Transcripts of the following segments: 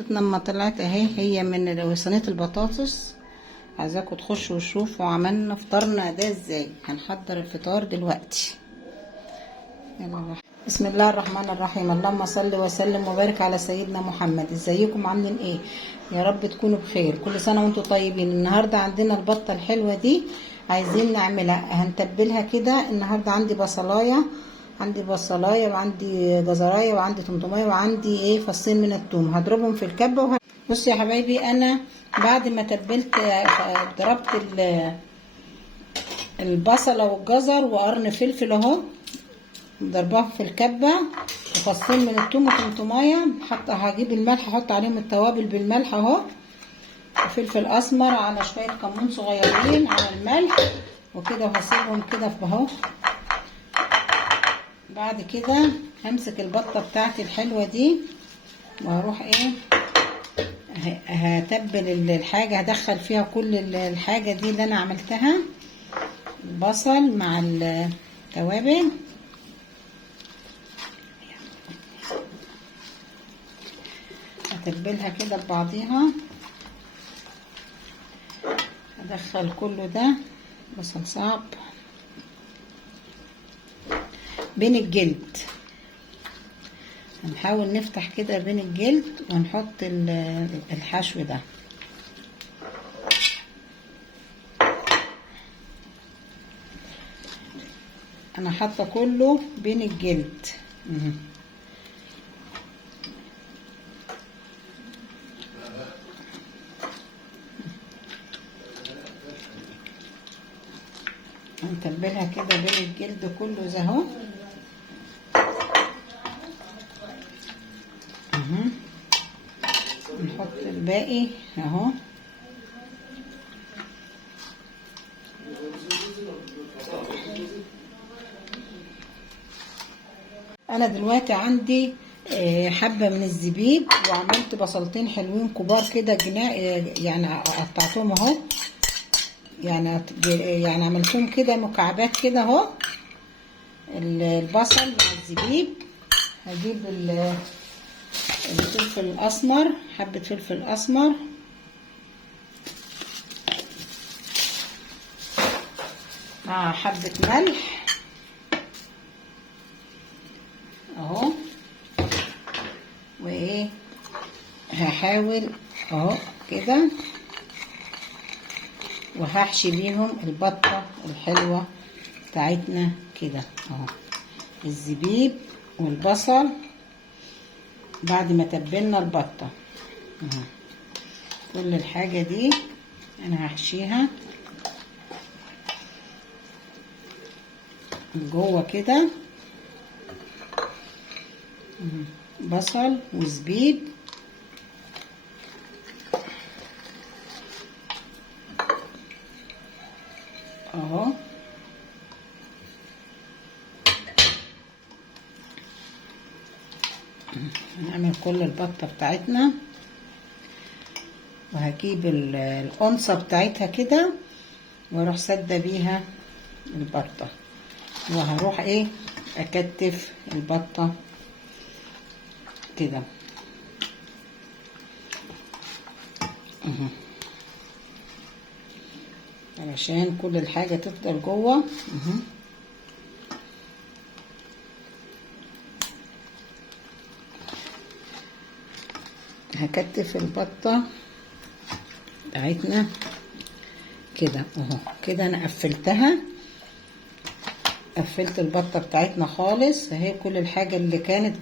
لما طلعت اهي هي من صينيه البطاطس. عايزاكم تخشوا وتشوفوا عملنا فطارنا ده ازاي. هنحضر الفطار دلوقتي. يلا. بسم الله الرحمن الرحيم. اللهم صل وسلم وبارك على سيدنا محمد. ازيكم عاملين ايه؟ يا رب تكونوا بخير. كل سنه وانتم طيبين. النهارده عندنا البطه الحلوه دي عايزين نعملها. هنتبلها كده. النهارده عندي بصلايه وعندي جزرايه وعندي طماطمايه وعندي فصين من الثوم. هضربهم في الكبه بصوا يا حبايبي، انا بعد ما تبلت ضربت البصله والجزر وقرن فلفل اهو، ضربها في الكبه وفصين من الثوم وطماطمايه. هجيب الملح احط عليهم التوابل بالملح اهو، وفلفل اسمر على شويه كمون صغيرين على الملح وكده، وهسيبهم كده اهو. بعد كده همسك البطه بتاعتي الحلوه دي وهروح هتبل الحاجه، هدخل فيها كل الحاجه دي اللي انا عملتها، البصل مع التوابل. هتبلها كده ببعضيها. هدخل كله ده بصل صعب بين الجلد. هنحاول نفتح كده بين الجلد ونحط الحشو ده. انا حاطه كله بين الجلد. هنتبلها كده بين الجلد كله زي اهو. نحط الباقي اهو. انا دلوقتي عندي حبه من الزبيب، وعملت بصلتين حلوين كبار كده يعني قطعتهم اهو، يعني عملتهم كده مكعبات كده اهو. البصل مع الزبيب. هجيب الفلفل الاسمر، حبه فلفل اسمر مع حبه ملح اهو، هحاول اهو كده، وهحشي بيهم البطه الحلوه بتاعتنا كده اهو. الزبيب والبصل بعد ما تبلنا البطه اهو، كل الحاجه دي انا هحشيها جوه كده. بصل وزبيب اهو. هنعمل كل البطه بتاعتنا، وهجيب القنصه بتاعتها كده واروح سده بيها البطه، وهروح اكتف البطه كده علشان كل الحاجه تفضل جوه. هكتف البطه بتاعتنا كده اهو. كده انا قفلت البطه بتاعتنا خالص اهي. كل الحاجه اللي كانت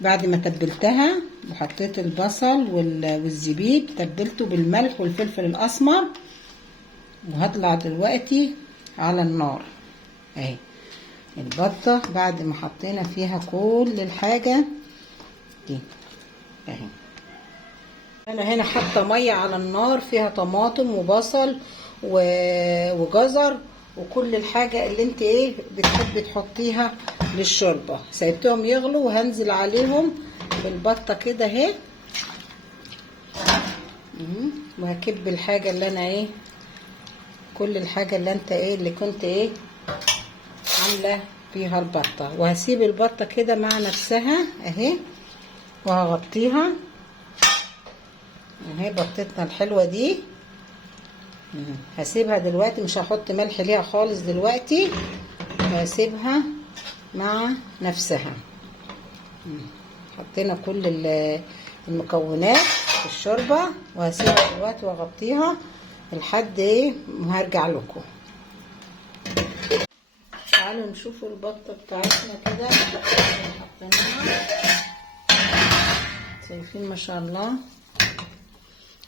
بعد ما تبلتها وحطيت البصل والزبيب تبلته بالملح والفلفل الاسمر، وهطلع دلوقتي على النار اهي. البطه بعد ما حطينا فيها كل الحاجه دي اهي. انا هنا حاطه ميه على النار فيها طماطم وبصل وجزر وكل الحاجه اللي انت بتحبي تحطيها للشوربه. سايبتهم يغلوا وهنزل عليهم بالبطه كده اهي. وهكب الحاجه اللي انا كل الحاجه اللي انت اللي كنت عامله فيها البطه، وهسيب البطه كده مع نفسها اهي، وهغطيها اهي بطتنا الحلوة دي. هسيبها دلوقتي، مش هحط ملح ليها خالص دلوقتي، وهسيبها مع نفسها. حطينا كل المكونات في الشوربة، وهسيبها دلوقتي واغطيها لحد ايه ما هرجع لكم. تعالوا نشوفوا البطة بتاعتنا كده حطيناها، شايفين ما شاء الله.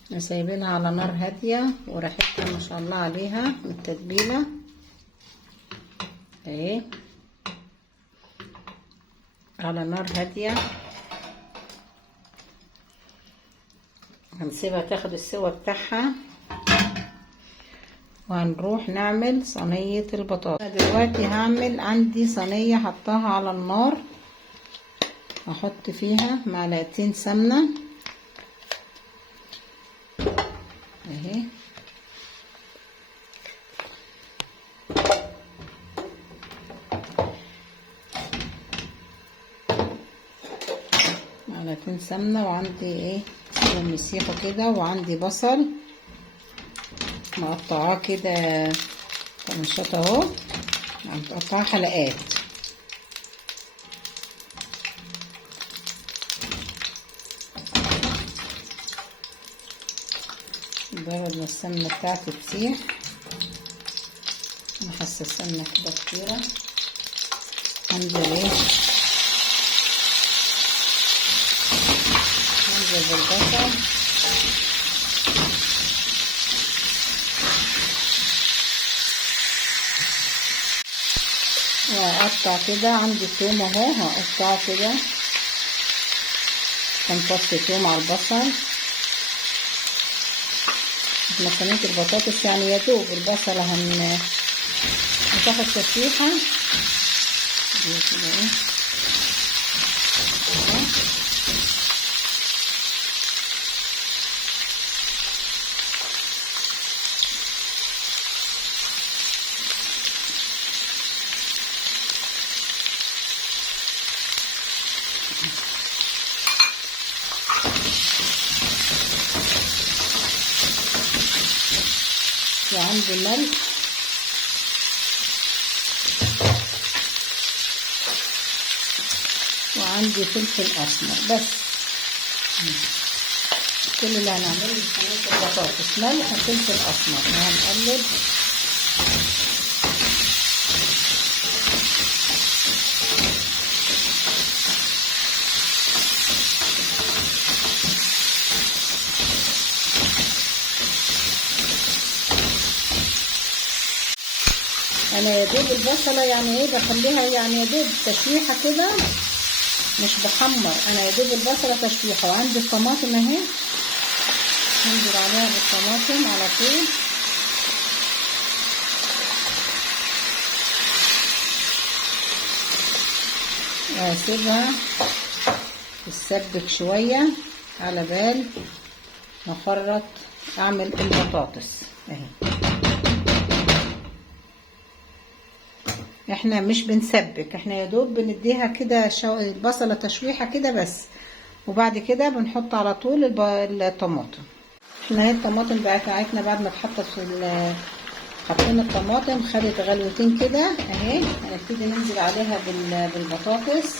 احنا سايبينها على نار هادية وريحتها ما شاء الله عليها من التتبيلة اهي، على نار هادية. هنسيبها تاخد السوا بتاعها، وهنروح نعمل صينية البطاطس. دلوقتي هعمل عندي صينية حطاها على النار، هحط فيها معلقتين سمنة اهي، معلقتين سمنة، وعندي ايه مسيحه كده، وعندي بصل مقطعاه كده طنشات اهو، مقطعاه حلقات. مجرد ما السمنة بتاعتي تسيح، انا حاسه السمنة كده كتيرة، هنزل ايه، هنزل بالبصل وهقطع كده. عندي التوم اهو، هقطعه كده كام فص توم على البصل. احنا صينية البطاطس يعني يا دوب البصلة هتاخد تشويحة كده ايه، وعندي ملح وعندي فلفل اسمر بس. كل اللي هنعمله في صينية البطاطس ملح وفلفل اسمر، وهنقلب انا يا دوب البصله يعني ايه بخليها يعني يا دوب تشويحه كده، مش بحمر، انا يا دوب البصله تشويحه. وعندي الطماطم اهي، هنزل عليها بالطماطم على طول، وهسيبها تتسبك شويه على بال ما اخرط اعمل البطاطس اهي. احنا مش بنسبك، احنا يا دوب بنديها كده البصله تشويحه كده بس، وبعد كده بنحط على طول الطماطم. احنا هي الطماطم بتاعتنا بعد ما اتحطت في حطينا الطماطم خدت غلوتين كده اهي، هنبتدي ننزل عليها بالبطاطس.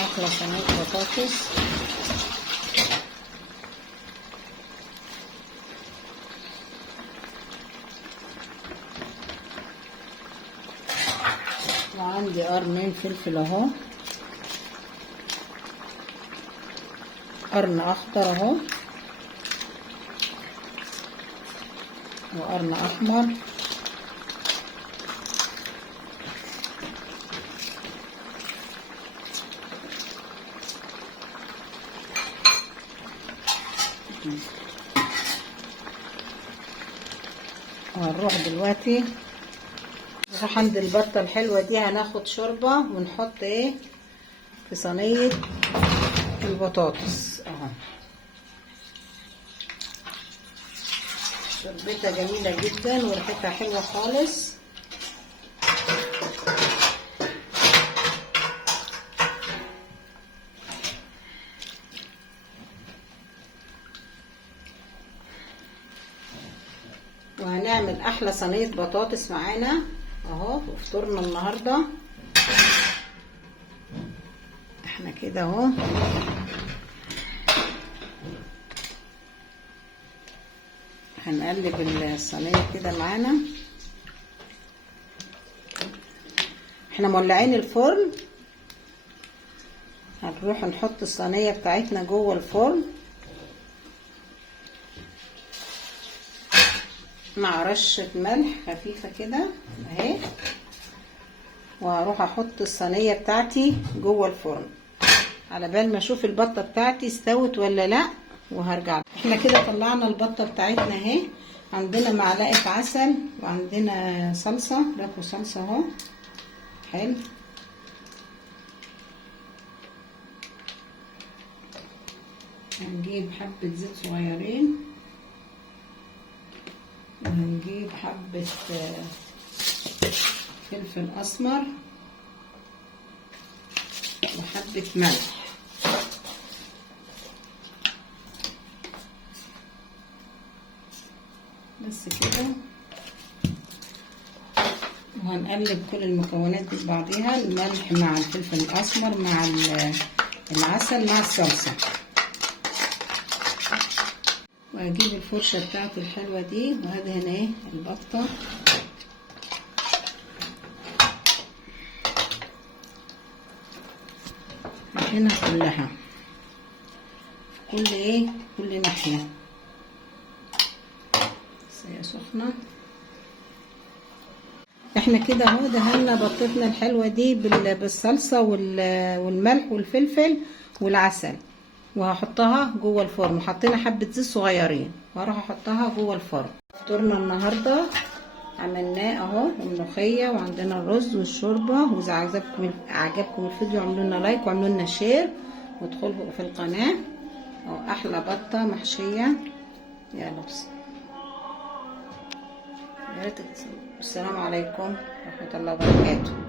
احلى صينية بطاطس. وعندي قرنين فلفل اهو، قرن اخضر اهو، وقرن احمر، وهنروح دلوقتي نروح عند البطة الحلوة دي، هناخد شوربة ونحط ايه في صينية البطاطس اهو. شوربتها جميلة جدا وريحتها حلوة خالص. وهنعمل احلى صينية بطاطس معانا اهو في فطورنا النهاردة. احنا كده اهو هنقلب الصينية كده معانا. احنا مولعين الفرن، هنروح نحط الصينية بتاعتنا جوه الفرن مع رشة ملح خفيفة كده اهي. وهروح احط الصينية بتاعتي جوه الفرن على بال ما اشوف البطة بتاعتي استوت ولا لا وهرجع. احنا كده طلعنا البطة بتاعتنا اهي. عندنا معلقة عسل وعندنا صلصة، ركو صلصة اهو حلو. هنجيب حبة زيت صغيرين، وهنجيب حبة فلفل اسمر وحبة ملح. بس كده. وهنقلب كل المكونات دي ببعضيها، الملح مع الفلفل الاسمر مع العسل مع الصلصة. وهجيب الفرشة بتاعتي الحلوة دي وهدهن ايه البطة هنا كلها، كل ناحية. بس هي سخنة. احنا كده اهو دهنا بطتنا الحلوة دي بالصلصة والملح والفلفل والعسل، وهحطها جوه الفرن. حطينا حبة زيت صغيرين وهروح احطها جوه الفرن. فطورنا النهارده عملناه اهو، الملوخيه وعندنا الرز والشوربه. واذا عجبكم الفيديو اعملوا لنا لايك واعملوا لنا شير وادخلوا في القناه. اهو احلى بطه محشيه. يلا بس السلام عليكم ورحمه الله وبركاته.